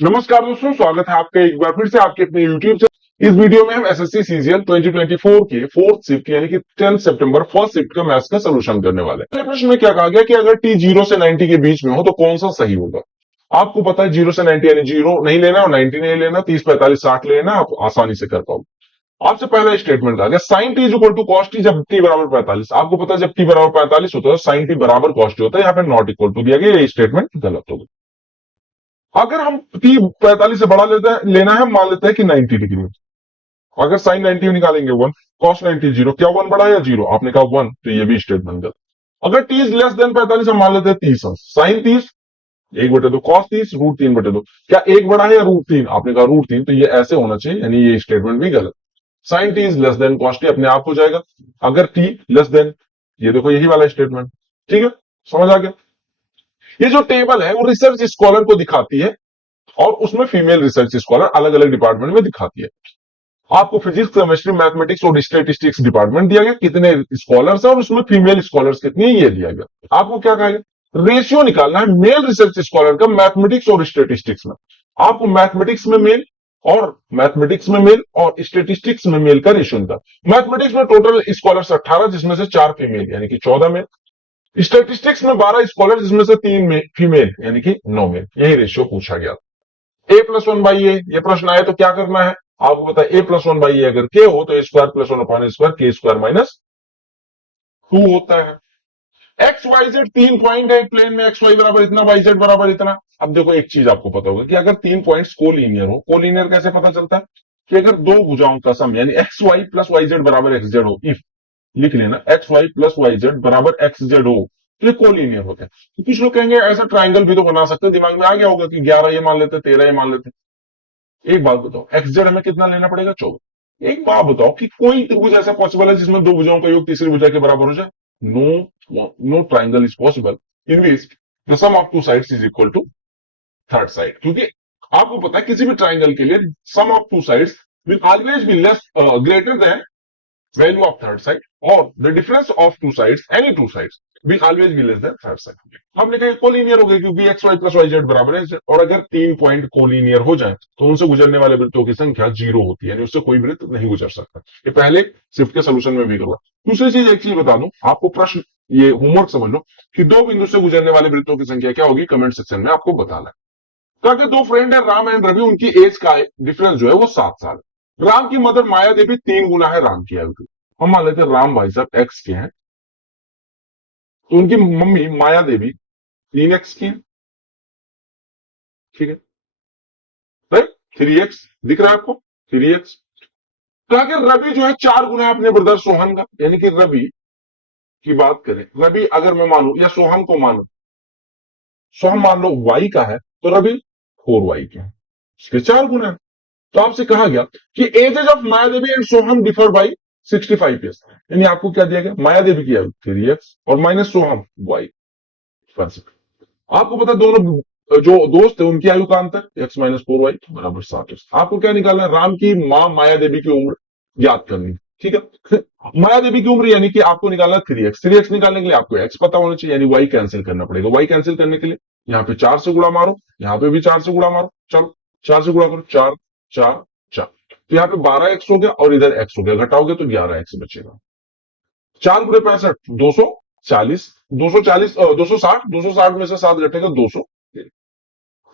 नमस्कार दोस्तों, स्वागत है आपका एक बार फिर से आपके अपने यूट्यूब से। इस वीडियो में हम एसएससी सीजीएल 2024 के फोर्थ शिफ्ट यानी कि 10 सितंबर फर्स्ट शिफ्ट का मैथ्स का सोल्यूशन करने वाले हैं। पहले प्रश्न में क्या कहा गया कि अगर टी 0 से 90 के बीच में हो तो कौन सा सही होगा। आपको पता है 0 से 90 यानी 0 नहीं लेना और 90 नहीं लेना, 30 45 60 लेना, आप आसानी से कर पाओगे। आपसे पहला स्टेटमेंट कहा गया sine T is equal to cos T जब टी बराबर 45। आपको पता है जब टी बराबर 45 होता है साइन टी बराबर कॉस टी होता है, यहाँ पे नॉट इक्वल टू दिया गया, ये स्टेटमेंट गलत होगा। अगर हम टी 45 से बड़ा लेना है, मान लेते हैं कि 90 डिग्री। अगर साइन 90 निकालेंगे 1, कॉस 90 0, क्या 1 बड़ा है या 0? आपने कहा 1, तो ये भी स्टेटमेंट गलत। अगर टी इज लेस देन 45 हम मान लेते हैं 30, साइन 30 1/2 कॉस 30 √3/2, क्या 1 बड़ा है या √3? आपने कहा √3, तो ये ऐसे होना चाहिए, यानी ये स्टेटमेंट भी गलत। Sine T is less than cos T अपने आप हो जाएगा अगर टी लेस देन, ये देखो यही वाला स्टेटमेंट। ठीक है, समझ आ गया। ये जो टेबल है वो रिसर्च स्कॉलर को दिखाती है और उसमें फीमेल रिसर्च स्कॉलर अलग अलग डिपार्टमेंट में दिखाती है। आपको फिजिक्स, केमिस्ट्री, मैथमेटिक्स और स्टैटिस्टिक्स डिपार्टमेंट दिया गया, कितने स्कॉलर्स है और उसमें फीमेल स्कॉलर्स कितनी है, ये दिया गया। आपको क्या कहा गया, रेशियो निकालना है मेल रिसर्च स्कॉलर का मैथमेटिक्स और स्टैटिस्टिक्स में। आपको मैथमेटिक्स में मेल और स्टैटिस्टिक्स में मेल का रेशियो निकाल। मैथमेटिक्स में टोटल स्कॉलर्स 18 जिसमें से 4 फीमेल यानी कि 14 मेल। स्टैटिस्टिक्स में 12 स्कॉलर जिसमें से 3 फीमेल यानी कि 9 मेल। यही रेशियो पूछा गया। a+1/a, ये प्रश्न आए तो क्या करना है, आपको पता है a+1/a अगर k हो तो a² +1/² k² -2 होता है। एक्स वाई जेड 3 पॉइंट है एक प्लेन में, एक्स वाई बराबर इतना, वाई जेड बराबर इतना। अब देखो एक चीज आपको पता होगा कि अगर 3 पॉइंट्स कोलीनियर हो, कोलीनियर कैसे पता चलता है कि अगर दो भुजाओं का सम यानी X Y plus Y Z बराबर एक्स जेड हो, इफ लिख लेना X Y plus Y Z बराबर एक्स जेड हो, तो ये कोलीनियर होते हैं। तो कुछ लोग कहेंगे ऐसा ट्राइंगल भी तो बना सकते हैं, दिमाग में आ गया होगा कि 11 ये मान लेते, 13 ये मान लेते। एक बात बताओ, एक्स जेड हमें कितना लेना पड़ेगा, 14। एक बात बताओ कि कोई त्रिभुज ऐसा पॉसिबल है जिसमें दो भुजाओं का योग तीसरी भुजा के बराबर हो जाए? No triangle is possible in which the sum of two sides is equal to third side, क्योंकि आपको पता है किसी भी ट्राइंगल के लिए sum of two sides will always be less greater than value of third side or the difference of two sides, any two sides will always be less than third side। हमने कहा collinear हो गए क्योंकि X Y plus Y Z बराबर है, और अगर 3 point collinear हो जाए तो उनसे गुजरने वाले वृत्तों की संख्या 0 होती है, यानी उससे कोई वृत्त नहीं गुजर सकता। ये पहले शिफ्ट के सोल्यूशन में भी करूंगा। दूसरी चीज, एक चीज बता दूं आपको, प्रश्न ये होमवर्क समझ लो कि दो बिंदु से गुजरने वाले वृत्तों की संख्या क्या होगी, कमेंट सेक्शन में आपको बताना है। तो अगर दो फ्रेंड है राम एंड रवि, उनकी एज का डिफरेंस जो है वो 7 साल। राम की मदर माया देवी 3 गुना है राम की आयु। हम मान लेते हैं राम भाई साहब एक्स के हैं, तो उनकी मम्मी माया देवी 3x की है। ठीक है, राइट, 3x दिख रहा है आपको, 3x। तो अगर रवि जो है 4 गुना है अपने ब्रदर सोहन का, यानी कि रवि की बात करें, रवि अगर मैं मानू या सोहम को मानू, सोहम मान लो y का है तो रवि 4y के है, इसके 4 गुना है। तो आपसे कहा गया कि ages of Maya Devi and Soham differ by 65 years, यानी आपको क्या दिया गया, माया देवी की आयु 3x और माइनस सोहम y। आपको पता दोनों जो दोस्त है उनकी आयु का अंतर x-4y बराबर 7x। आपको क्या निकालना है, राम की मां माया देवी की उम्र ज्ञात करनी। ठीक है, माया देवी की उम्र यानी कि आपको निकालना 3x। 3x निकालने के लिए आपको x पता होना चाहिए, यानी y कैंसिल करना पड़ेगा। y कैंसिल करने के लिए यहाँ पे 4 से गुणा मारो, यहाँ पे भी 4 से गुणा मारो, चलो 4 से गुणा करो, 4 4 4, तो यहाँ पे 12x हो गया और इधर x हो गया, घटाओगे तो 11x बचेगा। 4 गुणे 65 240, 240 260, 260 में से 7 घटेगा 200।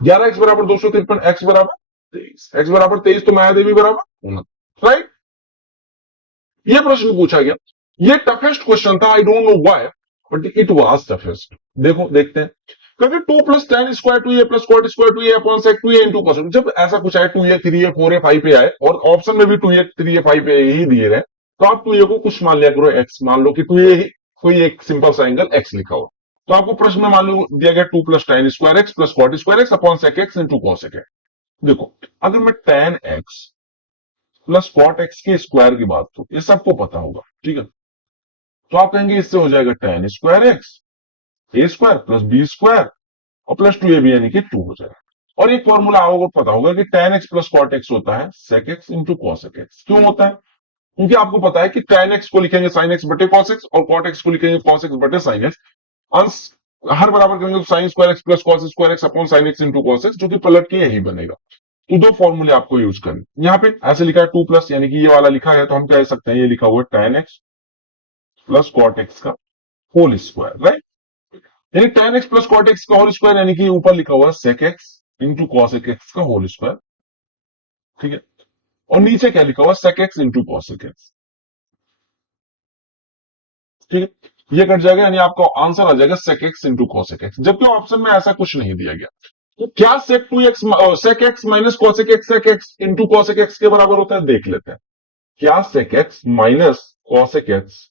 11x बराबर 253, x बराबर 23, x बराबर 23, तो माया देवी बराबर 29। राइट, ये प्रश्न पूछा गया, ये टफेस्ट क्वेश्चन था, I don't know why but it was toughest. देखो देखते हैं, क्योंकि 2 + tan square 2a + cot square 2a upon sec 2a into cos, जब ऐसा कुछ आए 2a 3a 4a 5a आए और ऑप्शन में भी 2a 3a 5a ही दिए रहे, तो आप 2a को कुछ मान लिया करो x, मान लो कि 2a ही कोई एक सिंपल सा एंगल x लिखा हो। तो आपको प्रश्न में मान लो दिया गया 2 + tan square x + cot square x upon sec x into cos x। देखो अगर मैं tan x + cot x के स्क्वायर की बात करूं, ये सबको पता होगा, ठीक है, तो आप कहेंगे इससे हो जाएगा tan square x a square plus b square और प्लस 2ab यानी कि 2 हो जाएगा। और एक फॉर्मूला आपको पता होगा कि tan x + cot x होता है sec x into cos x। क्यों होता है, क्योंकि आपको पता है कि tan x को लिखेंगे sin x बटे cos x और cot x को लिखेंगे cos x बटे sin x। अंश हर बराबर करेंगे तो sine square x plus cos square x upon sine x into cos x, जो कि पलट के यही बनेगा। तो दो फॉर्मूले आपको यूज करने। यहाँ पे ऐसे लिखा है 2 प्लस, यानी कि ये वाला लिखा है तो हम कह सकते हैं ये लिखा हुआ है tan X plus cot X का होल स्क्वायर, राइट। यानी tan X plus cot X का होल स्क्वायर, यानी कि ऊपर लिखा हुआ है sec X into cos X का होल स्क्वायर, ठीक है। और नीचे क्या लिखा हुआ है sec X into cos X, ठीक है। ये कट जाएगा, यानी आपका आंसर आ जाएगा sec X into cos x, जबकि ऑप्शन में ऐसा कुछ नहीं दिया गया। तो क्या sec x minus cosec x sec X into cosec x के बराबर होता है, देख लेते हैं। क्या sec x minus cosec x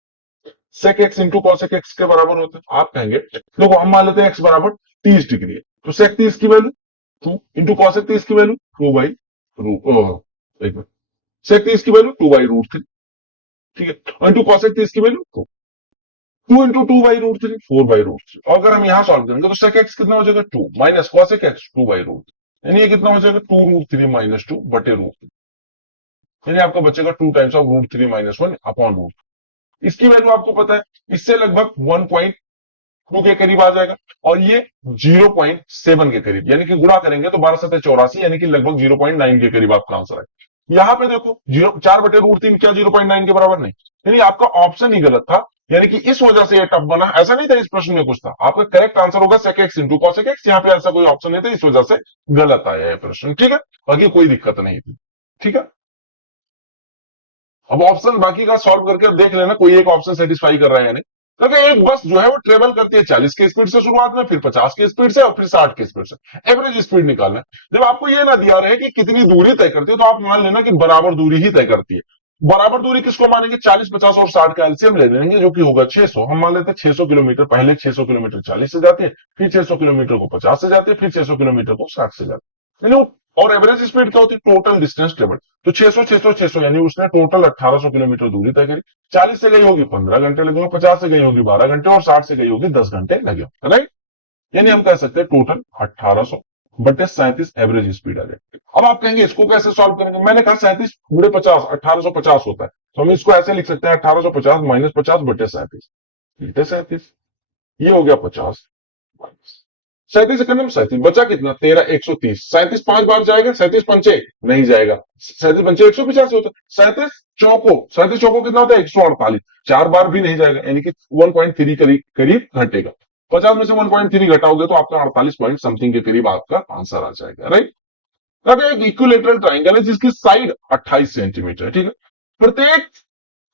sec X into cosec x के बराबर होता है? आप कहेंगे देखो हम मान लेते हैं एक्स बराबर 30 डिग्री है, तो sec 30 की वैल्यू 2 इंटू कॉसेक 30 की वैल्यू 2 बाई रूट, एक मिनट, sec 30 की वैल्यू 2 बाई रूट 3, ठीक है। और इंटू कॉसेक 30 की value 2 into 2 by root 3, 4 by root 3। और अगर हम यहां सॉल्व करेंगे तो sec एक्स कितना हो जाएगा 2 minus cosec X 2 by root, यानी ये कितना हो जाएगा 2 रूट 3 माइनस 2 बटे रूट 3, यानी आपका बचेगा 2 times of root 3 minus 1 upon root. इसकी वैल्यू आपको पता है, इससे लगभग 1.2 के करीब आ जाएगा, और ये 0.7 के करीब, यानी कि गुणा करेंगे तो 12 7 84, यानी कि लगभग 0.9 के करीब आपका आंसर है। यहां पे देखो 4/√3 क्या 0.9 के बराबर नहीं, यानी आपका ऑप्शन ही गलत था, यानी कि इस वजह से ये टफ बना। ऐसा नहीं था इस प्रश्न में कुछ था, आपका करेक्ट आंसर होगा sec X into cosec x, यहाँ पे ऐसा कोई ऑप्शन नहीं था, इस वजह से गलत आया है प्रश्न, ठीक है। बाकी कोई दिक्कत नहीं थी, ठीक है। अब ऑप्शन बाकी का सॉल्व करके अब देख लेना कोई एक ऑप्शन सेटिस्फाई कर रहा है या नहीं। क्योंकि एक बस जो है वो ट्रेवल करती है 40 की स्पीड से शुरुआत में, फिर 50 की स्पीड से, और फिर 60 की स्पीड से। एवरेज स्पीड निकालना है। जब आपको ये ना दिया रहे कि कितनी दूरी तय करती है, तो आप मान लेना कि बराबर दूरी ही तय करती है। बराबर दूरी किसको मानेंगे, 40 50 और 60 का एलसीएम ले लेंगे, जो कि होगा 600। हम मान लेते हैं 600 किलोमीटर, पहले 600 किलोमीटर 40 से जाती है, फिर 600 किलोमीटर को 50 से जाती है, फिर 600 किलोमीटर को 60 से जाती है, यानी और एवरेज स्पीड क्या होती है, टोटल डिस्टेंस ट्रेवल। तो 600 600 600, यानी उसने टोटल 1800 किलोमीटर दूरी तय करी। 40 से गई होगी 15 घंटे लगे, 50 से गई होगी 12 घंटे, और 60 से गई होगी 10 घंटे लगे, राइट। यानी हम कह सकते हैं टोटल 1800 बटे 37 एवरेज स्पीड आ जाएगी। अब आप कहेंगे इसको कैसे सॉल्व करेंगे, मैंने कहा 37 गुणे 50 1850 होता है, तो हम इसको ऐसे लिख सकते हैं 1850 माइनस 50 बटे 37, 37, ये हो गया 50, 37 सेकंड में 37 बचा कितना 13 130, 37 5 बार जाएगा, 37 पंचे नहीं जाएगा, 37 पंचे 185 होता है, 37 चौको कितना होता है 148, 4 बार भी नहीं जाएगा, यानी कि 1.3 करीब घटेगा। 50 में से 1.3 घटाओगे तो आपका 48 पॉइंट समथिंग के करीब आपका आंसर आ जाएगा, राइट। अब एक इक्विलेटरल ट्राइंगल है जिसकी साइड 28 सेंटीमीटर है, ठीक है। प्रत्येक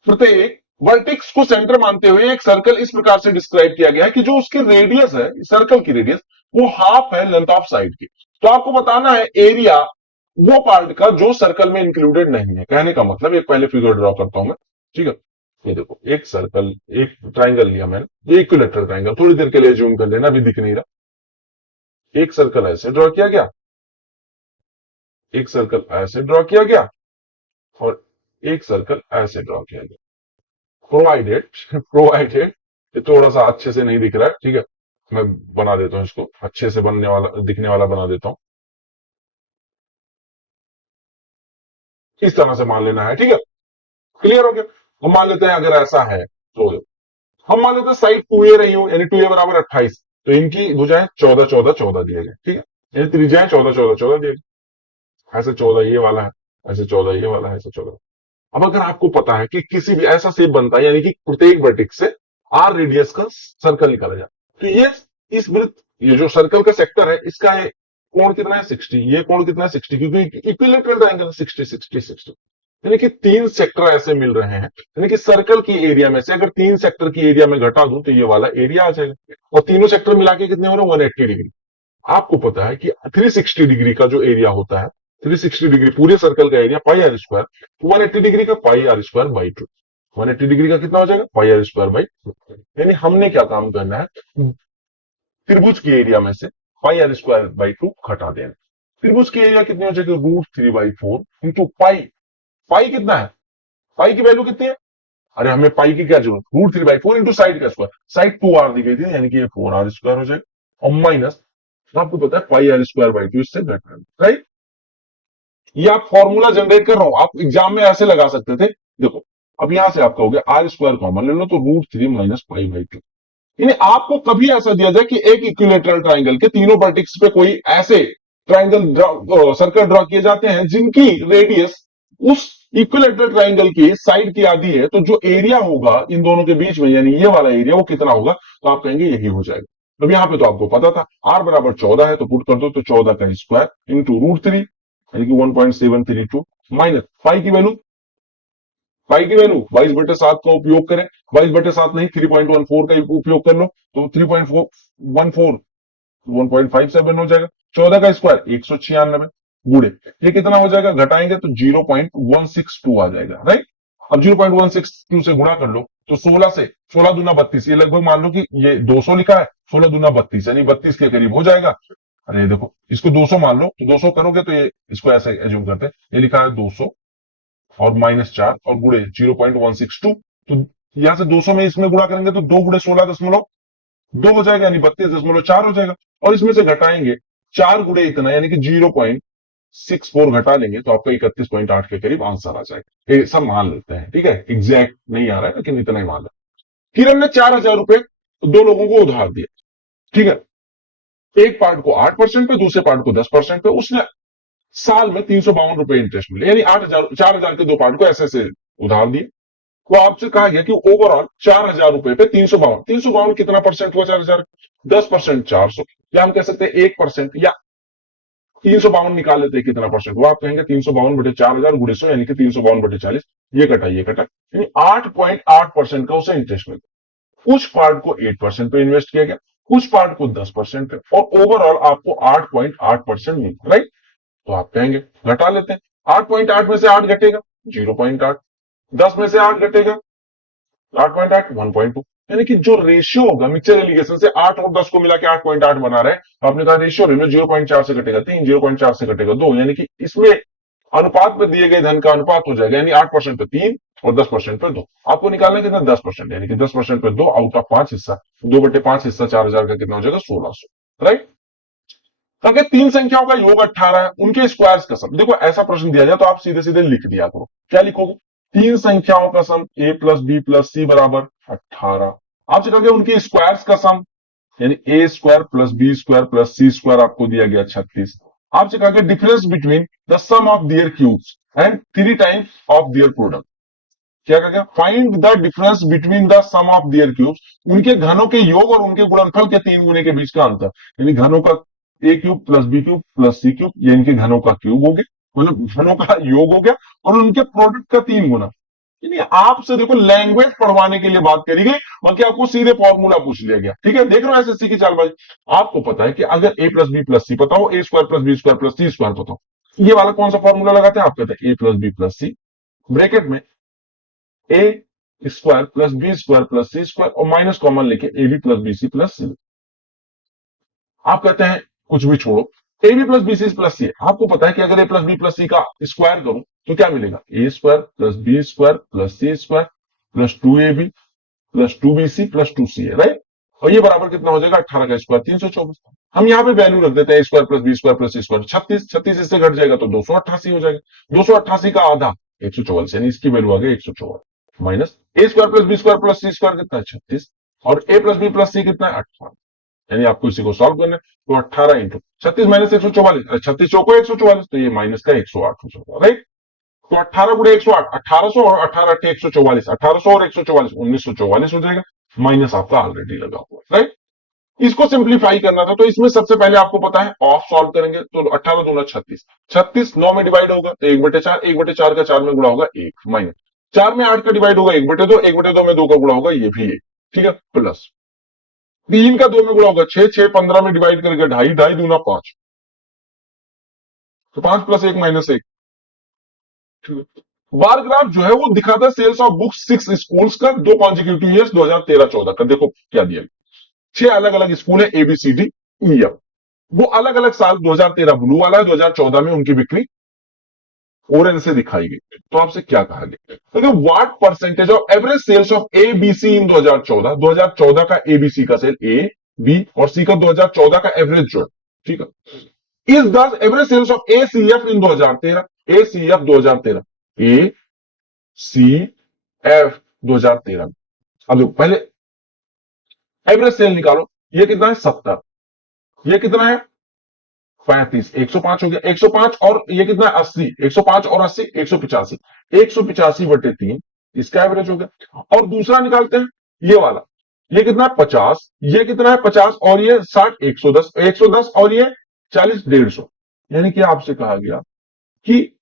प्रत्येक वर्टेक्स को सेंटर मानते हुए एक सर्कल इस प्रकार से डिस्क्राइब किया गया है कि जो उसकी रेडियस है, सर्कल की रेडियस, वो हाफ है लेंथ ऑफ साइड की। तो आपको बताना है एरिया वो पार्ट का जो सर्कल में इंक्लूडेड नहीं है। कहने का मतलब, एक पहले फिगर ड्रॉ करता हूं मैं, ठीक है। ये देखो एक सर्कल, एक ट्राइंगल लिया मैंने, ये इक्विलेटरल ट्राइंगल, थोड़ी देर के लिए जूम कर लेना, अभी दिख नहीं रहा। एक सर्कल ऐसे ड्रॉ किया गया, एक सर्कल ऐसे ड्रॉ किया गया, और एक सर्कल ऐसे ड्रॉ किया गया। प्रोवाइडेड प्रोवाइडेड ये थोड़ा सा अच्छे से नहीं दिख रहा है, ठीक है। मैं बना देता हूं इसको, अच्छे से बनने वाला दिखने वाला बना देता हूं। इस तरह से मान लेना है, ठीक है। क्लियर हो गया। हम मान लेते हैं अगर ऐसा है तो हम मान लेते हैं साइड 2a रही हो, यानी 2a बराबर 28, तो इनकी भुजाएं 14 14 14 दिए गए, ठीक है। यानी त्रिज्याएं 14 14 14 दिए गए। ऐसे 14 ये वाला है, ऐसे 14 ये वाला है, ऐसे 14। अब अगर आपको पता है कि किसी भी ऐसा शेप बनता है, यानी कि प्रत्येक वर्टेक्स से आर रेडियस का सर्कल निकाला जाए, तो ये इस वृत्त, ये जो सर्कल का सेक्टर है, इसका ये कोण कितना है 60, ये कोण कितना है 60, क्योंकि इक्विलेटरल ट्रायंगल 60 60 60, यानी कि 3 सेक्टर ऐसे मिल रहे हैं, यानी कि सर्कल की एरिया में से अगर 3 सेक्टर की एरिया में घटा दूं तो ये वाला एरिया आ जाएगा, और तीनों सेक्टर मिला के कितने हो रहे हैं 180 डिग्री। आपको पता है कि 360 डिग्री का जो एरिया होता है, 360 डिग्री पूरे सर्कल का area pi R square, 180 degree का pi R square by 2, 180 degree का कितना हो जाएगा पाई आर स्क्वायर बाई 2। यानी हमने क्या काम करना है, त्रिभुज की एरिया में से पाई आर स्क्वायर बाई 2 घटा देना। त्रिभुज की एरिया कितनी हो जाएगी √3/4 इंटू पाई। पाई कितना है, पाई की वैल्यू कितनी है, अरे हमें पाई की क्या जरूरत, √3/4 इंटू साइड का स्क्वायर, साइड 2r दी गई थी, यानी कि ये 4r स्क्वायर हो जाएगा, और माइनस आपको पता है पाई आर स्क्वायर बाई 2 इससे घटा, राइट। ये आप फॉर्मूला जनरेट कर रहा हूं, आप एग्जाम में ऐसे लगा सकते थे। देखो अब यहां से आपका हो गया आर स्क्वायर कॉमन ले लो, तो √3 माइनस पाई बाई 2, यानी आपको कभी ऐसा दिया जाए कि एक इक्विलेटरल ट्राइंगल के तीनों वर्टेक्स पे कोई ऐसे ट्राइंगल सर्कल ड्रॉ किए जाते हैं जिनकी रेडियस उस इक्विलेटरल ट्राइंगल की साइड की आधी है, तो जो एरिया होगा इन दोनों के बीच में यानी ये वाला एरिया वो कितना होगा, तो आप कहेंगे यही हो जाएगा। अब यहां पे तो आपको पता था आर बराबर 14 है, तो पुट कर दो, तो 14 का स्क्वायर इंटू √3 यानी कि 1.732 माइनस पाई की वैल्यू 22/7 का उपयोग करें, 22/7 नहीं 3.14 का उपयोग कर लो, तो 3.14 1.57 हो जाएगा। 14 का स्क्वायर 196 गुड़े ये कितना हो जाएगा, घटाएंगे तो 0.162 आ जाएगा, राइट। अब 0.162 से गुणा कर लो, तो 16 से 16 दूना 32, ये लगभग मान लो कि ये 200 लिखा है, 16 दूना 32 यानी 32 के करीब हो जाएगा। अरे देखो इसको 200 मान लो, तो 200 करोगे तो ये इसको ऐसे एज्यूम करते हैं, ये लिखा है 200 और -4 और गुड़े 0.162, तो यहां से 200 में इसमें गुणा करेंगे तो 2 × 16.2 हो जाएगा यानी 32.4 हो जाएगा। और इसमें से घटाएंगे 4 गुड़े इतना यानी कि 0.64 घटा लेंगे तो आपका 31.8 के करीब आंसर आ जाएगा। ये सब मान लेते हैं, ठीक है, एग्जैक्ट नहीं आ रहा है लेकिन इतना ही मान लेते हैं। फिर हमने 4,000 रुपए दो लोगों को उधार दिया, ठीक है, एक पार्ट को 8% पे, दूसरे पार्ट को 10% पे, उसने साल में 352 रुपए इंटरेस्ट मिले, यानी 8,000 4,000 के दो पार्ट को ऐसे ऐसे उधार दिए। तो आपसे कहा गया कि ओवरऑल 4,000 रुपए पे 352 कितना परसेंट हुआ, 4,000 10%, 400, या हम कह सकते हैं 1%, या 352 निकाल लेते हैं कितना परसेंट हुआ, आप कहेंगे 352/4,000 गुणे 100 यानी कि 352/40, ये कटा ये कटा, यानी 8.8% का उसे इंटरेस्ट मिलता। कुछ पार्ट को 8% पे इन्वेस्ट किया गया, कुछ पार्ट को 10% पे, और ओवरऑल आपको 8.8% मिलता, राइट। तो आप कहेंगे घटा लेते हैं, 8.8 में से 8 घटेगा 0.8, 10 में से 8 घटेगा 8.8 1.2, यानी कि जो रेशियो होगा मिक्सचर एलिगेशन से 8 और 10 को मिला के 8.8 बना रहे हैं, तो आपने कहा रेशियो ले लो, 0.4 से घटेगा 3, 0.4 से घटेगा 2, यानी कि इसमें अनुपात में दिए गए धन का अनुपात हो जाएगा, यानी 8% पे 3 और 10% पे 2। आपको निकालना है कितना, 10%, यानी कि 10% पे 2 आउट ऑफ 5 हिस्सा, 2/5 हिस्सा 4,000 का कितना हो जाएगा, 1,600, राइट। अगर तीन संख्याओं का योग 18 है, उनके स्क्वायर्स का सम, देखो ऐसा प्रश्न दिया जाए तो आप सीधे सीधे लिख दिया करो, क्या लिखोगे, तीन संख्याओं का सम a प्लस बी प्लस सी बराबर 18, आपसे कहा गया उनके स्क्वायर्स का सम, यानी A square plus B square plus C square आपको दिया गया 36, आपसे कहा गया difference between the sum of their cubes and 3 times of their product, क्या कहा गया, find the difference between the sum of their cubes, उनके घनों के योग और उनके गुणनफल के 3 गुने के बीच का अंतर, यानी घनों का A cube plus B cube plus C cube, ये इनके घनों का क्यूब हो गया, मतलब घनों का योग हो गया, और उनके प्रोडक्ट का 3 गुना। यानी आपसे देखो लैंग्वेज पढ़वाने के लिए बात करी गई, बाकी आपको सीधे फॉर्मूला पूछ लिया गया, ठीक है, देख रहे हो एसएससी की चालबाजी। आपको पता है कि अगर A plus B plus C पता हो, A square plus B square plus C square पता हो, ये वाला कौन सा फॉर्मूला लगाते हैं, आप कहते हैं A plus B plus C bracket में A square plus B square plus C square और माइनस कॉमन लेके A B plus B C plus C. आप कहते हैं कुछ भी छोड़ो, A B plus B C plus C, आपको पता है कि अगर A plus B plus C का स्क्वायर करूं तो क्या मिलेगा, A square plus B square plus C square plus 2ab plus 2bc plus 2c है, राइट। और ये बराबर कितना हो जाएगा, 18 का स्क्वायर 324। हम यहाँ पे वैल्यू रख देते हैं, square plus B square plus C square 36, 36 इससे घट जाएगा तो 288 हो जाएगा, 288 का आधा 144, यानी इसकी वैल्यू आ गई 144 minus A square plus B square plus C square कितना है 36, और A plus B plus C कितना है 18, यानी आपको इसी को सॉल्व करना है, तो 18 इंटू 36 माइनस 144, 36 चौको 144, तो ये माइनस का 108 हो जाएगा, राइट। तो 18 गुणे 108 1800 और 18 अट्ठे 144, 1800 और 144 1944 हो जाएगा, माइनस आपका ऑलरेडी लगा हुआ, राइट। इसको सिंप्लीफाई करना था, तो इसमें सबसे पहले आपको पता है ऑफ सॉल्व करेंगे, तो 18 दूना 36, 36 9 में डिवाइड होगा तो 1/4, 1/4 का 4 में गुणा होगा 1, माइनस 4 में 8 का डिवाइड होगा 1/2, 1/2 में 2 का गुणा होगा ये भी 1, ठीक है, प्लस 3 का 2 में गुणा होगा 6, 6 15 में डिवाइड करके 2.5, 2.5 दूना 5, तो 5 प्लस 1 माइनस 1। बार ग्राफ जो है वो दिखाता है सेल्स ऑफ बुक्स 6 स्कूल्स का 2 कॉन्जिक्यूटिव ईयर्स 2013-14 का। देखो क्या दिया, 6 अलग अलग स्कूल है ABCD EF, वो अलग अलग साल 2013 ब्लू वाला है, 2014 में उनकी बिक्री ऑरेंज से दिखाई गई। तो आपसे क्या कहा गया, तो what percentage of average sales of ABC in 2014, 2014 का ABC का सेल A B और C का 2014 का एवरेज जो है, ठीक है, is the average sales of ACF in 2013, ACF 2013, ACF 2013। अब देखो पहले एवरेज सेल निकालो, ये कितना है 70, ये कितना है 35, 105 हो गया, 105 और ये कितना है 80, 105 और 80 185, 185 बटे 3 इसका एवरेज हो गया। और दूसरा निकालते हैं ये वाला, ये कितना है 50, ये कितना है 50 और ये 60, 110, 110 और ये 40, 150। यानी कि आपसे कहा गया कि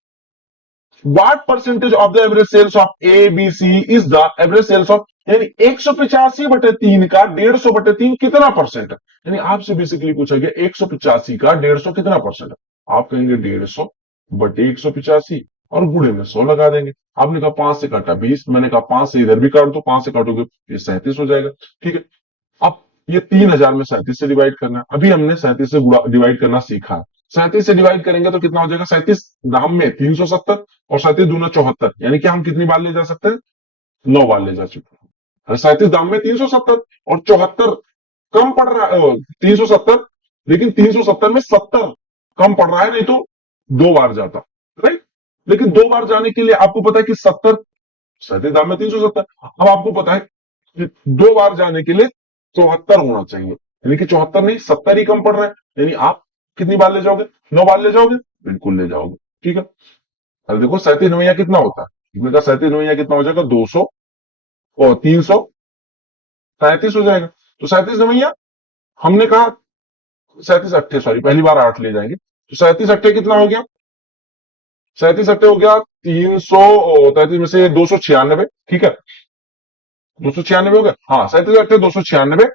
what percentage of the average sales of A B C is the average sales of, यानी 185 बटे 3 का 150 बटे 3 कितना परसेंट है। यानी आपसे बेसिकली पूछा गया 185 का 150 कितना परसेंट है। आप कहेंगे 150 बटे 185 और गुणे में 100 लगा देंगे। आपने कहा 5 से काटा 20, मैंने कहा 5 से इधर भी काट दो, 5 से काटोगे ये 37 हो जाएगा। ठीक है, अब ये 3000 में 37 से डिवाइड करना है। अभी हमने 37 से डिवाइड करना सीखा है। 37 से डिवाइड करेंगे तो कितना हो जाएगा, 37 दाम में 370 और 37 दूना 74, यानी कि हम कितनी बार ले जा सकते हैं, 9 बार ले जा चुके हैं। 37 दाम में 370 और 74 कम पड़ रहा है, 370, लेकिन 370 में 70 कम पड़ रहा है, नहीं तो 2 बार जाता, राइट। लेकिन 2 बार जाने के लिए आपको पता है कि 70, 37 दाम में 370, अब आपको पता है कि 2 बार जाने के लिए 74 होना चाहिए, यानी कि 74 नहीं 70 ही कम पड़ रहा है, यानी आप कितनी बार ले जाओगे, 9 बार ले जाओगे, बिल्कुल ले जाओगे। ठीक है, अब देखो 37 नवैया कितना होता है, मैंने कहा 37 नवैया कितना हो जाएगा, 200 और 337 हो जाएगा। तो 37 नवैया हमने कहा 37 अट्ठे, सॉरी पहली बार 8 ले जाएंगे, तो 37 अट्ठे कितना हो गया, 37 अट्ठे हो गया 333 में से 296, ठीक है 296 हो गया, हाँ 37 अट्ठे 296,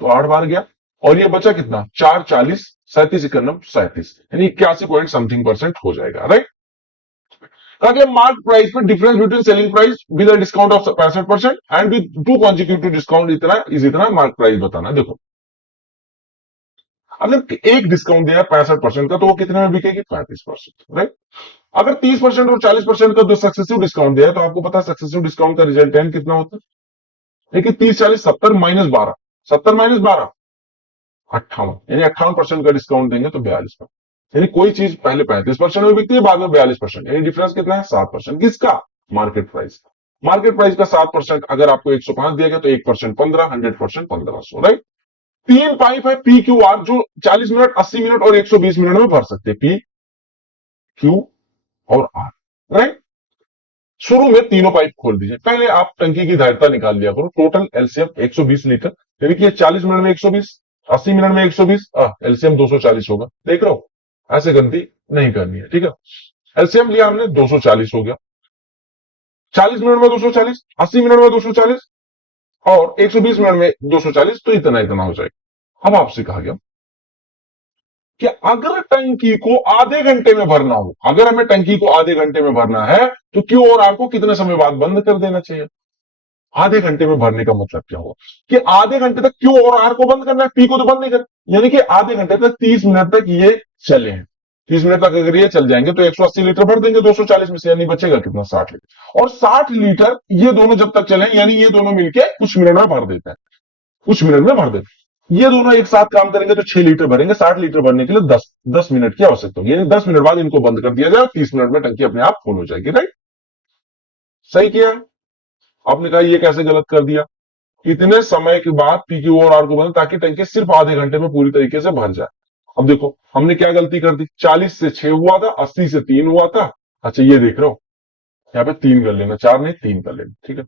तो 8 बार गया और ये बचा कितना 440, 37 इक्यानवे 37, यानी 81 समथिंग परसेंट हो जाएगा, राइट। कहा मार्क प्राइस में difference between selling price with discount of 65% and with 2 consecutive discount, इतना मार्क प्राइस बताना। देखो अगर एक डिस्काउंट दिया 65% का तो वो कितने में बिकेगी 35%, राइट। अगर 30% और 40% का दो सक्सेसिव डिस्काउंट दिया है तो आपको पता है सक्सेसिव डिस्काउंट का रिजल्टेंट कितना होता है, लेकिन 30 40 70 माइनस 12, 70 माइनस 12 58, यानी 58% का डिस्काउंट देंगे तो 42%, यानी कोई चीज पहले 35% में बिकती है बाद में 42%, यानी डिफरेंस कितना है 7%। किसका, मार्केट प्राइस का। मार्केट प्राइस का 7%, अगर आपको 105 दिया गया तो 1% 15, 100% 1500, राइट। 3 पाइप है पी क्यू आर जो 40 मिनट 80 मिनट और 120 मिनट में भर सकते हैं, पी क्यू और आर, राइट। शुरू में तीनों पाइप खोल दीजिए, पहले आप टंकी की धारिता निकाल लिया करो, टोटल एलसीएम 120 लीटर, यानी कि 40 मिनट में 120, 80 मिनट में 120, एलसीएम 240 होगा, देख रहे हो, ऐसे गलती नहीं करनी है, ठीक है। एलसीएम लिया हमने 240 हो गया, 40 मिनट में 240, 80 मिनट में 240 और 120 मिनट में 240, तो इतना इतना हो जाएगा। अब आपसे कहा गया कि अगर टंकी को आधे घंटे में भरना हो, अगर हमें टंकी को आधे घंटे में भरना है तो क्यू और आर को कितने समय बाद बंद कर देना चाहिए। आधे घंटे में भरने का मतलब क्या हुआ कि आधे घंटे तक क्यू और आर को बंद करना है, पी को तो बंद नहीं करना, यानी कि आधे घंटे तक 30 मिनट तक ये चले हैं। 30 मिनट तक अगर ये चल जाएंगे तो 180 लीटर भर देंगे 240 में से, यानी बचेगा कितना 60 लीटर, और 60 लीटर ये दोनों जब तक चले, यानी ये दोनों मिलके कुछ मिनट में भर देते हैं, कुछ मिनट में भर देते हैं। ये दोनों एक साथ काम करेंगे तो 6 लीटर भरेंगे, 60 लीटर भरने के लिए 10 मिनट की आवश्यकता होगी, यानी 10 मिनट बाद इनको बंद कर दिया जाए, 30 मिनट में टंकी अपने आप फुल हो जाएगी, राइट। सही किया। आपने कहा ये कैसे गलत कर दिया, इतने समय के बाद पी क्यू और आर को बंद, ताकि टंकी सिर्फ आधे घंटे में पूरी तरीके से भर जाए। अब देखो हमने क्या गलती कर दी, 40 से 6 हुआ था, 80 से 3 हुआ था, अच्छा ये देख रहे हो यहां पे 3 कर लेना, 4 नहीं 3 कर लेना, ठीक है।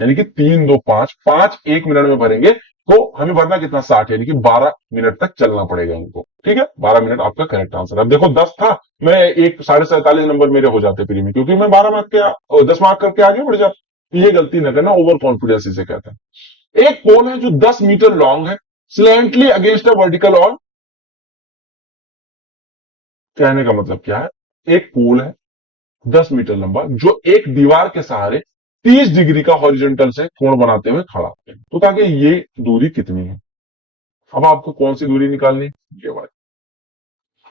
यानी कि 3 2 5, 5 1 मिनट में भरेंगे तो हमें भरना कितना 60, यानी कि 12 मिनट तक चलना पड़ेगा इनको, ठीक है। 12 मिनट आपका करेक्ट आंसर। अब देखो 10 था, मैं एक 47.5 नंबर मेरे हो जाते प्री में, क्योंकि मैं 12 मार्क के 10 मार्क करके आगे बढ़ जाता। तो ये गलती न करना, ओवर कॉन्फिडेंस इसे कहते हैं। एक पोल है जो 10 मीटर लॉन्ग है, स्लैंटली अगेंस्ट अ वर्टिकल ऑल, कहने का मतलब क्या है, एक पोल है 10 मीटर लंबा जो एक दीवार के सहारे 30 डिग्री का हॉरिजॉन्टल से कोण बनाते हुए खड़ा है, तो कहा कि ये दूरी कितनी है। अब आपको कौन सी दूरी निकालनी है, ये बात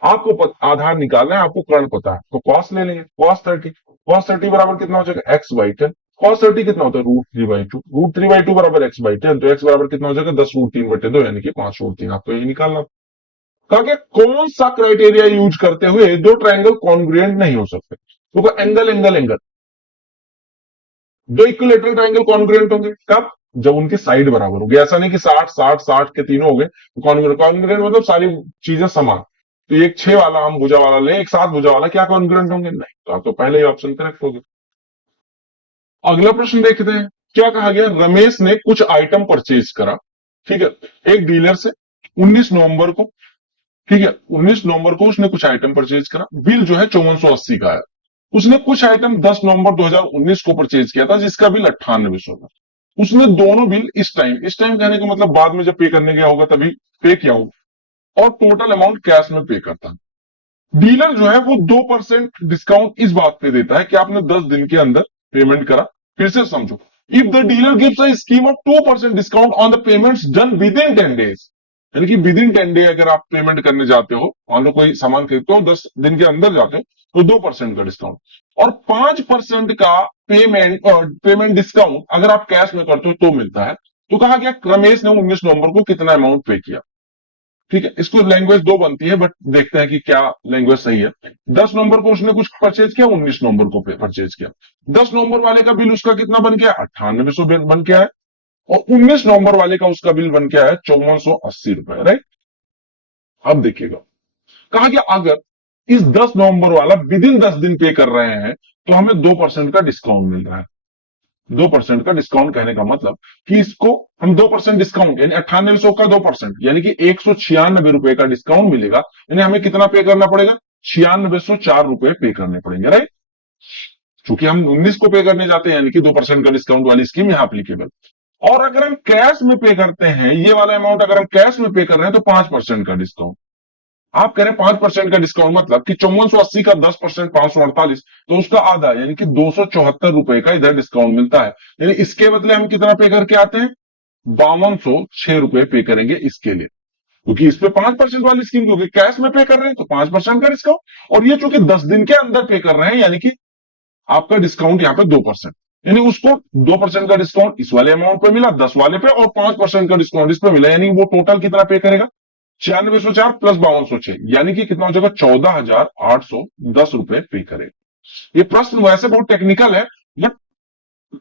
आपको आधार निकालना है, आपको कर्ण पता है, तो कॉस ले लेंगे, cos 30 बराबर कितना हो जाएगा x/10, cos 30 कितना होता है √3/2, √3/2 बराबर x/10, तो x बराबर कितना हो जाएगा 10√3/2, यानी कि 5√3, आपको यही निकालना। कहा कि कौन सा क्राइटेरिया यूज करते हुए दो ट्रायंगल कॉन्ग्रुएंट नहीं हो सकते, तो एंगल एंगल एंगल, दो इक्विलेटरल ट्रायंगल कॉन्ग्रुएंट होंगे कब, जब उनकी साइड बराबर होगी। ऐसा नहीं कि 60 60 60 के तीनों हो गए तो कॉन्ग्रुएंट, कॉन्ग्रुएंट मतलब सारी चीजें समान। तो एक 6 वाला हम भुजा वाला ले, एक 7 भुजा वाला, क्या कॉन्ग्रुएंट होंगे? नहीं। तो आप तो पहले ही ऑप्शन करेक्ट हो गए। अगला प्रश्न देखते हैं, क्या कहा गया? रमेश ने कुछ आइटम परचेज करा, ठीक है, एक डीलर से 19 नवंबर को, ठीक है, 19 नवंबर को उसने कुछ आइटम परचेज करा, बिल जो है 5480 का है। उसने कुछ आइटम 10 नवंबर 2019 को परचेज किया था जिसका बिल 9800 का। उसने दोनों बिल इस टाइम कहने का मतलब बाद में जब पे करने गया होगा तभी पे किया होगा, और टोटल अमाउंट कैश में पे करता है। डीलर जो है वो 2% डिस्काउंट इस बात पे देता है कि आपने 10 दिन के अंदर पेमेंट करा। फिर से समझो, if the dealer gives a scheme of 2% discount on the payments done with in 10 days, यानी कि विद इन 10 डे अगर आप पेमेंट करने जाते हो, मान लो कोई सामान खरीदते हो 10 दिन के अंदर जाते हो, तो 2% का डिस्काउंट, और 5% का पेमेंट डिस्काउंट अगर आप कैश में करते हो तो मिलता है। तो कहा गया रमेश ने 19 नवंबर को कितना अमाउंट पे किया, ठीक है। इसको लैंग्वेज दो बनती है, बट देखते हैं कि क्या लैंग्वेज सही है। 10 नवंबर को उसने कुछ परचेज किया, 19 नवंबर को परचेज किया। 10 नवंबर वाले का बिल उसका कितना बन गया? 9800 बन के आया, और 19 नवंबर वाले का उसका बिल बन के आया 5480 रुपए, राइट। अब देखिएगा, कहा कि अगर इस 10 नवंबर वाला विद इन 10 दिन पे कर रहे हैं तो हमें 2% का डिस्काउंट मिल रहा है। 2% का डिस्काउंट कहने का मतलब कि इसको हम 2% डिस्काउंट, यानी 9800 का 2%, यानी कि 196 रुपए का डिस्काउंट मिलेगा। यानी हमें कितना पे करना पड़ेगा? 9604 रुपए पे करने पड़ेंगे, राइट। चूंकि हम 19 को पे करने जाते हैं, यानी कि 2% का डिस्काउंट वाली स्कीम यहां एप्लीकेबल। और अगर हम कैश में पे करते हैं, ये वाला अमाउंट अगर हम कैश में पे कर रहे हैं तो 5% का डिस्काउंट। आप कह रहे हैं 5% का डिस्काउंट मतलब कि 5480 का 10% 548, तो उसका आधा यानी कि 274 रुपए का इधर डिस्काउंट मिलता है। यानी इसके बदले हम कितना पे करके आते हैं? 5206 रुपए पे करेंगे इसके लिए, क्योंकि इस पे 5% वाली स्कीम, क्योंकि कैश में पे कर रहे हैं तो 5% का डिस्काउंट, और ये चूंकि 10 दिन के अंदर पे कर रहे हैं यानी कि आपका डिस्काउंट यहां पे 2%, यानी उसको 2% का डिस्काउंट इस वाले अमाउंट पे मिला 10 वाले पे, और 5% का डिस्काउंट इस पे मिला, यानी वो टोटल कितना पे करेगा? 9604 प्लस 5206, यानी कि कितना हो जाएगा? 14810 रुपए पे करेगा। ये प्रश्न वैसे बहुत टेक्निकल है, बट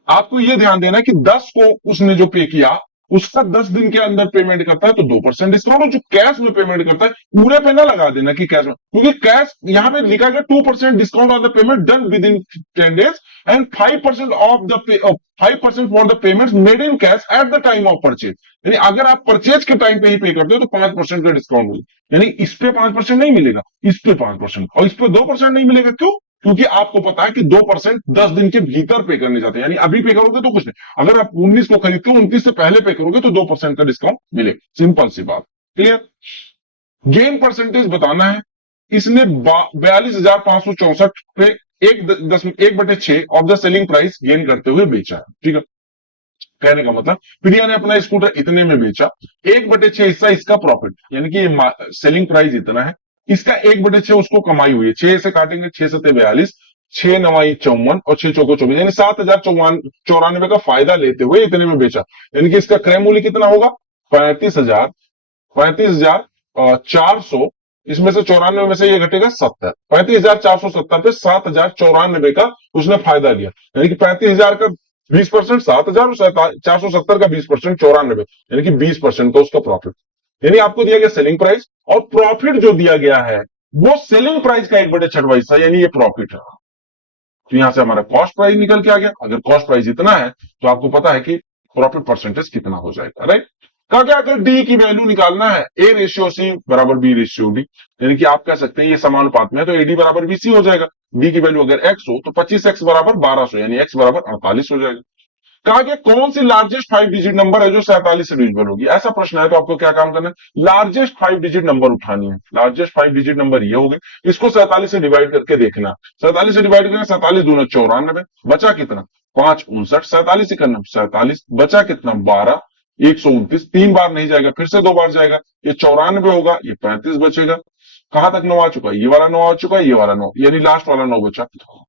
आपको यह ध्यान देना है कि 10 को उसने जो पे किया उसका 10 दिन के अंदर पेमेंट करता है तो 2% डिस्काउंट, और जो कैश में पेमेंट करता है पूरे पे ना लगा देना कि कैश में, क्योंकि कैश यहां पे लिखा गया 2% discount on the payment done with in 10 days and 5% of the 5% for the payment made in cash at the time of purchase. यानी अगर आप परचेज के टाइम पे ही पे करते हो तो 5% का डिस्काउंट मिलेगा। यानी इस पे 5% नहीं मिलेगा, इस पे 5%, और इस पे 2% नहीं मिलेगा। क्यों? क्योंकि आपको पता है कि 2% 10 दिन के भीतर पे करने जाते हैं, यानी अभी पे करोगे तो कुछ नहीं, अगर आप 19 को खरीदते हो 29 से पहले पे करोगे तो 2% का डिस्काउंट मिलेगा। सिंपल सी बात, क्लियर। गेन परसेंटेज बताना है। इसने 42,564 पे 1/6 of the selling price gain करते हुए बेचा है, ठीक है। कहने का मतलब प्रिया ने अपना स्कूटर इतने में बेचा, 1/6 हिस्सा इसका प्रॉफिट, यानी कि सेलिंग प्राइस इतना है, इसका 1/6 उसको कमाई हुई है। 6 से काटेंगे, 6 सत्ते 42, 6 नवाई 54, और 6 चौको 24, यानी 7094 का फायदा लेते हुए इतने में बेचा। यानी कि इसका क्रय मूल्य कितना होगा? 35,400। इसमें से 94 में से ये घटेगा 70, 35,470 पे 7,094 का उसने फायदा लिया, यानी कि 35,000 का 20%, 7,000, और 470 का 20%, 94, यानी कि 20% का उसका प्रॉफिट। यानी आपको दिया गया सेलिंग प्राइस, और प्रॉफिट जो दिया गया है वो सेलिंग प्राइस का 1/6 हिस्सा, यानी ये प्रॉफिट है। तो यहां से हमारा कॉस्ट प्राइस निकल के आ गया। अगर कॉस्ट प्राइस इतना है तो आपको पता है कि प्रॉफिट परसेंटेज कितना हो जाएगा, राइट। कहा क्या? अगर डी की वैल्यू निकालना है, ए रेशियो सी बराबर बी रेशियो डी, यानी कि आप कह सकते हैं ये समानुपात में है तो एडी बराबर बीसी हो जाएगा। डी की वैल्यू अगर एक्स हो तो 25x बराबर 1200, यानी एक्स बराबर 48 हो जाएगा। कहा गया कौन सी लार्जेस्ट 5 डिजिट नंबर है जो 47 से डिविजिबल होगी? ऐसा प्रश्न है तो आपको क्या काम करना है? लार्जेस्ट 5 डिजिट नंबर उठानी है। लार्जेस्ट 5 डिजिट नंबर ये हो गए, इसको 47 से डिवाइड करके देखना। 47 से डिवाइड करना, 47 दूना 94, बचा कितना? 5 59, 47 ही करना, 47 बचा कितना? 12, 129, 3 बार नहीं जाएगा, फिर से 2 बार जाएगा, ये 94 होगा, ये 35 बचेगा। कहां तक 9 आ चुका है? ये वाला 9 आ चुका है, ये वाला 9, यानी लास्ट वाला 9 बचा।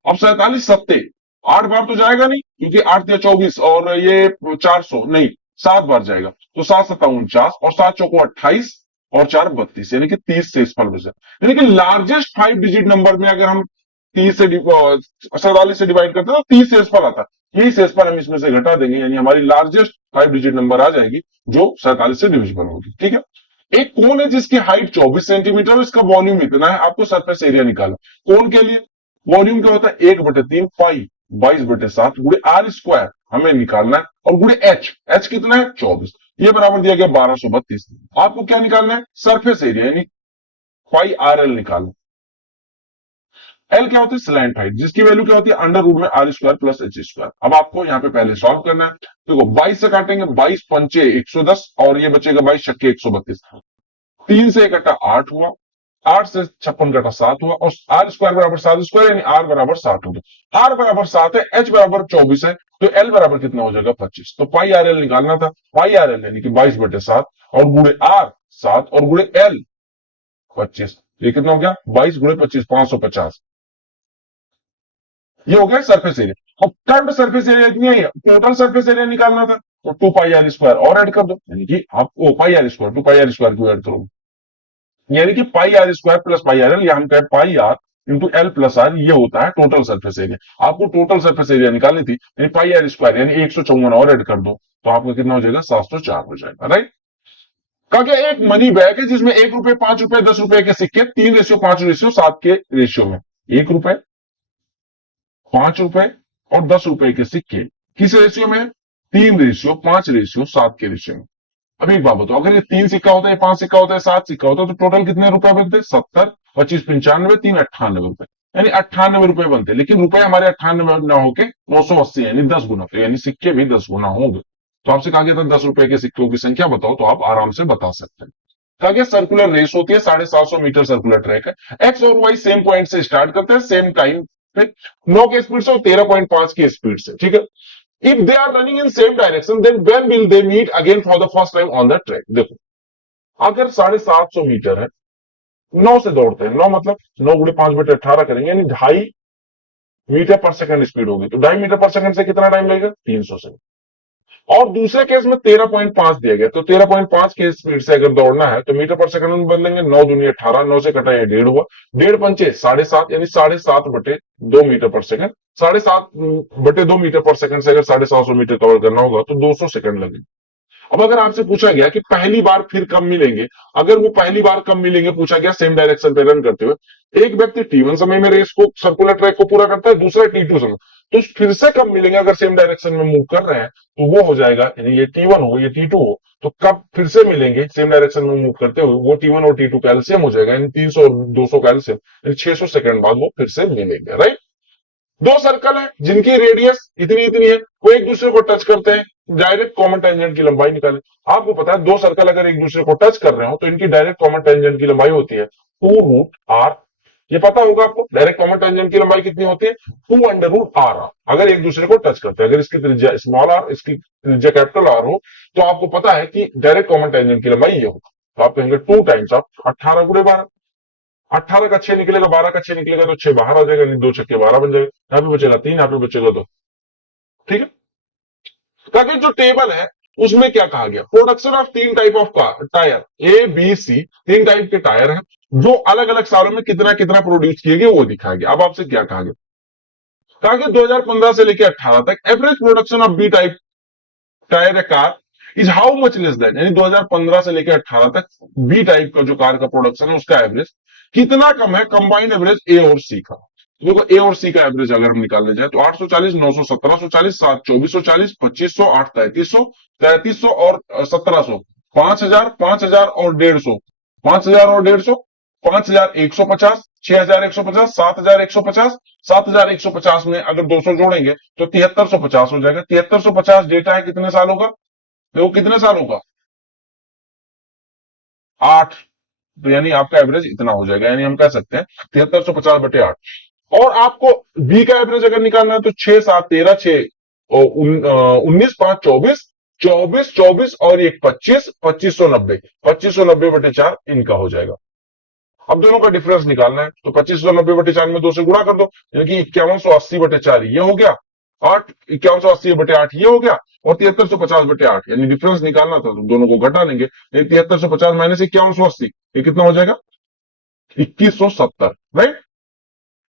अब 47 सत्ते 8 बार तो जाएगा नहीं, क्योंकि 8 या 24 और ये 400 नहीं, 7 बार जाएगा, तो 7 सत्ता 49, और 7 चौको 28, और 4 32, यानी कि 30 से इस फल बचा। यानी कि लार्जेस्ट 5 डिजिट नंबर में अगर हम 30 से 47 से डिवाइड करते हैं तो 30 से इस फल आता है। ही शेष पर हम इसमें से घटा देंगे, यानी हमारी लार्जेस्ट 5 डिजिट नंबर आ जाएगी जो 47 से डिविजिबल होगी। ठीक है, एक कोन है जिसकी हाइट 24 सेंटीमीटर और इसका वॉल्यूम इतना है, आपको सरफेस एरिया निकालना। कोन के लिए वॉल्यूम क्या होता है, 1/3 पाई 22/7 गुणे आर स्क्वायर हमें निकालना है, और गुणे एच कितना है 24, ये बराबर दिया गया 1232। आपको क्या निकालना है, सरफेस एरिया यानी पाई आर एल निकालना। एल क्या होती है, स्लैंट हाइट, जिसकी वैल्यू क्या होती है अंडर रूट में R square plus H square. अब आपको यहाँ पे पहले सॉल्व करना है। देखो 22 से काटेंगे, 22 पंचे 110 और ये बचेगा 22 छक्के 132। 3 से कटा 8 हुआ, 8 से 56 कटा 7 हुआ, और आर स्क्वायर बराबर 7 स्क्वायर यानी आर बराबर 60 हो गया। आर बराबर 7 है, एच बराबर 24 है, तो एल बराबर कितना हो जाएगा 25। तो पाई आर एल निकालना था, पाई आर एल यानी कि 22/7 और गुणे आर 7 और गुणे एल 25, ये कितना हो गया 22 गुणे 25 550, ये हो गया सरफेस एरिया। अब कर्व्ड सरफेस एरिया इतनी है, टोटल सरफेस एरिया निकालना था, तो 2 पाई आर स्क्वायर और ऐड कर दो, यानी कि आप pi R square 2 pi R square को ऐड करो, यानी कि pi R square plus pi R L, या हम कहें pi R into L plus R, ये होता है टोटल सरफेस एरिया। आपको टोटल सरफेस एरिया निकालनी थी, यानी पाई आर स्क्वायर यानी 154 और ऐड कर दो, तो आपको कितना हो जाएगा 704 हो जाएगा, राइट। कहा गया एक मनी बैग है जिसमें 1 रुपए 5 रुपए 10 रुपए के सिक्के 3:5:7 के रेशियो में, 1 रुपए 5 रुपए और 10 रुपए के सिक्के किस रेशियो में, 3:5:7 के रेशियो में। अब एक बात बताओ, अगर ये 3 सिक्का होता है, 5 सिक्का होता है, 7 सिक्का होता है, तो टोटल कितने रुपए बनते, 70 25 95 3 98 रुपए, यानी 98 रुपए बनते। लेकिन रुपए हमारे 98 ना होके 980 यानी 10 गुना, तो यानी सिक्के भी 10 गुना होंगे। तो आपसे कहा गया था 10 रुपए के सिक्कों की संख्या बताओ, तो आप आराम से बता सकते हैं। कहा गया सर्कुलर रेस होती है, 750 मीटर सर्कुलर ट्रैक है, एक्स और वाई सेम पॉइंट से स्टार्ट करते हैं, सेम टाइम पे 9 के स्पीड से और 13.5 की स्पीड से। ठीक है, if they are running in same direction then when will they meet again for the first time on the track। देखो अगर 750 मीटर है, 9 से दौड़ते हैं, 9 मतलब 9 × 5/18 करेंगे, यानी 2.5 मीटर पर सेकंड स्पीड होगी, तो 2.5 मीटर पर सेकंड से कितना टाइम लगेगा 300 सेकंड। और दूसरे केस में 13.5 दिया गया, तो 13.5 की स्पीड से अगर दौड़ना है तो मीटर पर सेकंड में बदलेंगे, 9 दूनी 18, 9 से कटा ये 1.5 हुआ, 1.5 पंचे 7.5 यानी 7.5/2 मीटर पर सेकंड, 7.5/2 मीटर पर सेकंड से अगर 750 मीटर कवर करना होगा तो 200 सेकंड लगेंगे। अब अगर आपसे पूछा गया कि पहली बार फिर कब मिलेंगे, अगर वो पहली बार कब मिलेंगे पूछा गया सेम डायरेक्शन पे रन करते हुए, एक व्यक्ति T1 समय में रेस को सर्कुलर ट्रैक को पूरा करता है, दूसरा T2 समय, तो फिर से कब मिलेंगे अगर सेम डायरेक्शन में मूव कर रहे हैं, तो वो हो जाएगा यानी ये T1 हो ये T2 हो, तो कब फिर से मिलेंगे सेम डायरेक्शन में मूव करते हुए, वो T1 और T2 का एलसीएम हो जाएगा, यानी 300 और 200 का एलसीएम, यानी 600 सेकंड बाद वो फिर से मिलेंगे, राइट। दो सर्कल है जिनकी रेडियस इतनी इतनी है, वो एक दूसरे को टच करते हैं, डायरेक्ट कॉमन टेंजेंट की लंबाई निकालें। आपको पता है दो सर्कल अगर एक दूसरे को टच कर रहे हो तो इनकी डायरेक्ट कॉमन टेंजेंट की लंबाई होती है 2√r, ये पता होगा आपको, डायरेक्ट कॉमन टेंजेंट की लंबाई कितनी होती है 2√r अगर एक दूसरे को टच करते हैं। अगर इसकी त्रिज्या स्मॉल आर इसकी त्रिज्या कैपिटल आर हो तो आपको पता है कि डायरेक्ट कॉमन टेंजेंट की लंबाई ये होगी, तो आप कहेंगे 2 टाइम्स ऑफ 18 × 12, 18 का 6 निकलेगा, 12 का 6 निकलेगा तो 6 बाहर आ जाएगा, 2 छक्के 12 बन जाएगा, यहाँ पे बचेगा 3, यहाँ पे बचेगा 2। ठीक है, ताकि जो टेबल है उसमें क्या कहा गया, production of 3 type of tyre A B C, 3 type के टायर हैं जो अलग अलग सालों में कितना कितना प्रोड्यूस किए गए वो दिखाया गया। अब आपसे क्या कहा गया, कहा गया 2015 से लेकर 18 तक average production of B type tyre या car is how much less than, यानी 2015 से लेकर 18 तक बी टाइप का जो कार का प्रोडक्शन है उसका एवरेज कितना कम है कंबाइंड एवरेज ए और सी का। देखो ए और सी का एवरेज अगर हम निकालने जाए तो 840 900 1740 7 2440 2500 8 3300 3300 और 1700 5000 5000 और 150 5000 और 150 5150 6150 7150 7150 में अगर 200 जोड़ेंगे तो 7350 हो जाएगा। 7350 डेटा है कितने सालों का, देखो कितने सालों का 8, तो यानी आपका एवरेज इतना हो जाएगा, यानी हम कह सकते हैं 7350/8। और आपको बी का एवरेज अगर निकालना है तो 6 7 13 6 और 19 5 24 24 24 और 1 25 2590 2590/4 इनका हो जाएगा। अब दोनों का डिफरेंस निकालना है तो 2590/4 में 2 से गुणा कर दो, यानी कि 5180/4 ये हो गया, 8 5180/8 ये हो गया, और 7350/8 यानी डिफरेंस निकालना था तो दोनों को घटा लेंगे, 7350 माइनस 5180 ये कितना हो जाएगा 2170, राइट।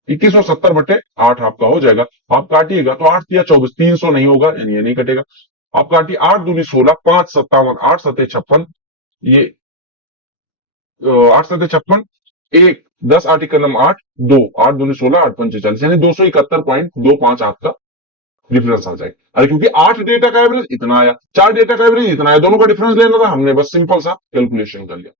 2170/8 आपका हो जाएगा। आप काटिएगा तो 8 या 24, 300 नहीं होगा, यानी ये नहीं कटेगा। आप काटिए 8 दूनी 16, 5 57, 8 सत्ते 56, ये 8 सत्ते 56, एक 10 आर्टिकल नंबर 8, 2, 8 दूनी 16, 8 पंचे 40, यानी 271.25 आपका डिफरेंस आ जाएगा। अरे क्योंकि 8 डेटा का एवरेज इतना आया, 4 डेटा का एवरेज इतना आया, दोनों का डिफरेंस लेना था, हमने बस सिंपल सा कैलकुलेशन कर लिया।